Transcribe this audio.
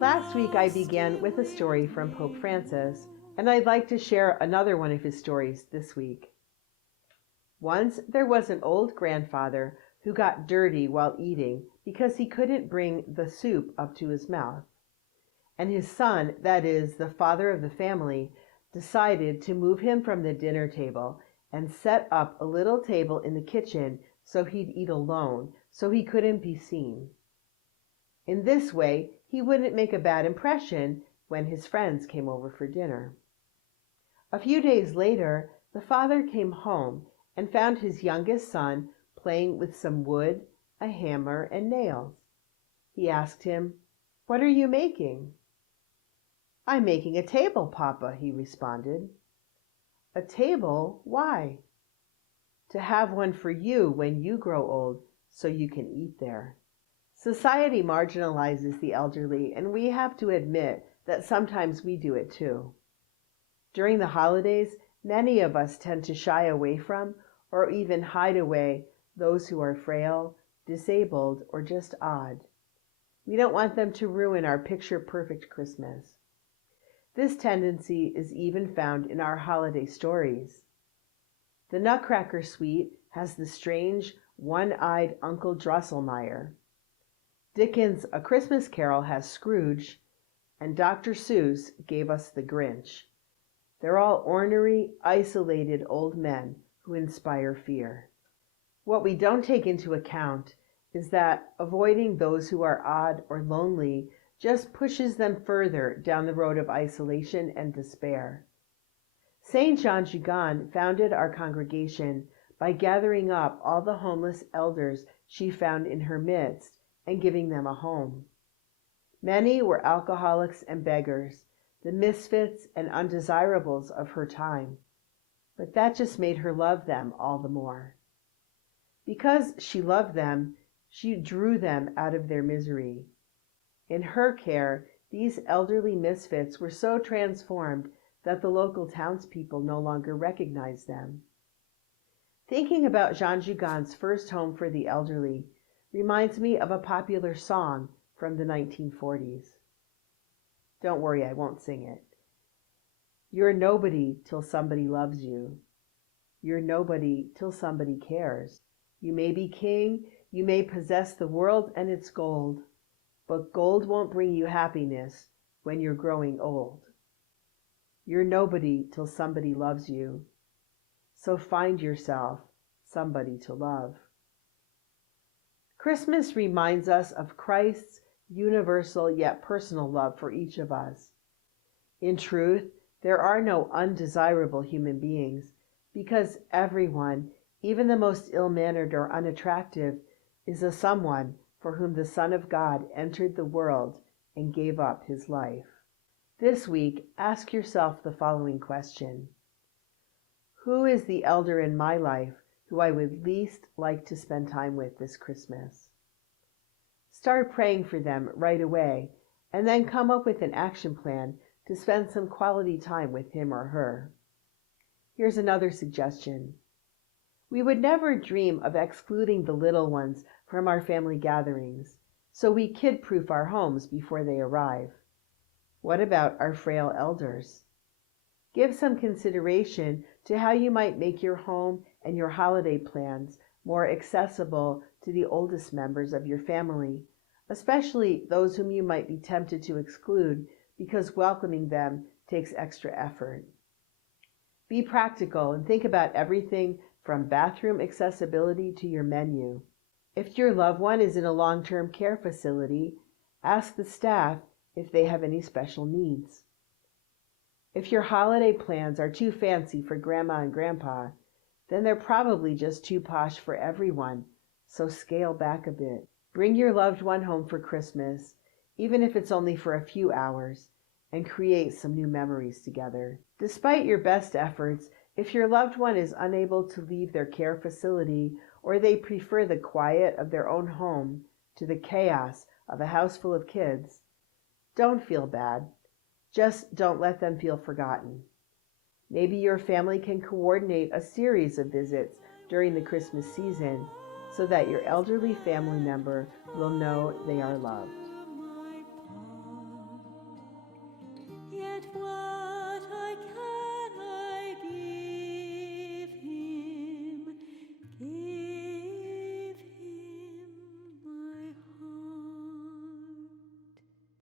Last week I began with a story from Pope Francis, and I'd like to share another one of his stories this week. Once there was an old grandfather who got dirty while eating because he couldn't bring the soup up to his mouth. And his son, that is, the father of the family, decided to move him from the dinner table and set up a little table in the kitchen so he'd eat alone, so he couldn't be seen. In this way, he wouldn't make a bad impression when his friends came over for dinner. A few days later, the father came home and found his youngest son playing with some wood, a hammer, and nails. He asked him, "What are you making?" "I'm making a table, Papa," he responded. "A table? Why?" "To have one for you when you grow old, so you can eat there." Society marginalizes the elderly, and we have to admit that sometimes we do it too. During the holidays, many of us tend to shy away from or even hide away those who are frail, disabled, or just odd. We don't want them to ruin our picture-perfect Christmas. This tendency is even found in our holiday stories. The Nutcracker Suite has the strange, one-eyed Uncle Drosselmeyer. Dickens' A Christmas Carol has Scrooge, and Dr. Seuss gave us the Grinch. They're all ornery, isolated old men who inspire fear. What we don't take into account is that avoiding those who are odd or lonely just pushes them further down the road of isolation and despair. St. Jean Jugan founded our congregation by gathering up all the homeless elders she found in her midst and giving them a home. Many were alcoholics and beggars, the misfits and undesirables of her time, but that just made her love them all the more. Because she loved them, she drew them out of their misery. In her care, these elderly misfits were so transformed that the local townspeople no longer recognized them. Thinking about Jean Jugan's first home for the elderly reminds me of a popular song from the 1940s. Don't worry, I won't sing it. You're nobody till somebody loves you. You're nobody till somebody cares. You may be king, you may possess the world and its gold, but gold won't bring you happiness when you're growing old. You're nobody till somebody loves you, so find yourself somebody to love. Christmas reminds us of Christ's universal yet personal love for each of us. In truth, there are no undesirable human beings, because everyone, even the most ill-mannered or unattractive, is a someone for whom the Son of God entered the world and gave up his life. This week, ask yourself the following question. Who is the elder in my life who I would least like to spend time with this Christmas? Start praying for them right away, and then come up with an action plan to spend some quality time with him or her. Here's another suggestion. We would never dream of excluding the little ones from our family gatherings, so we kid-proof our homes before they arrive. What about our frail elders? Give some consideration to how you might make your home and your holiday plans more accessible to the oldest members of your family, especially those whom you might be tempted to exclude because welcoming them takes extra effort. Be practical and think about everything from bathroom accessibility to your menu. If your loved one is in a long-term care facility, ask the staff if they have any special needs. If your holiday plans are too fancy for Grandma and Grandpa, then they're probably just too posh for everyone, so scale back a bit. Bring your loved one home for Christmas, even if it's only for a few hours, and create some new memories together. Despite your best efforts, if your loved one is unable to leave their care facility or they prefer the quiet of their own home to the chaos of a house full of kids, don't feel bad. Just don't let them feel forgotten. Maybe your family can coordinate a series of visits during the Christmas season so that your elderly family member will know they are loved. it was.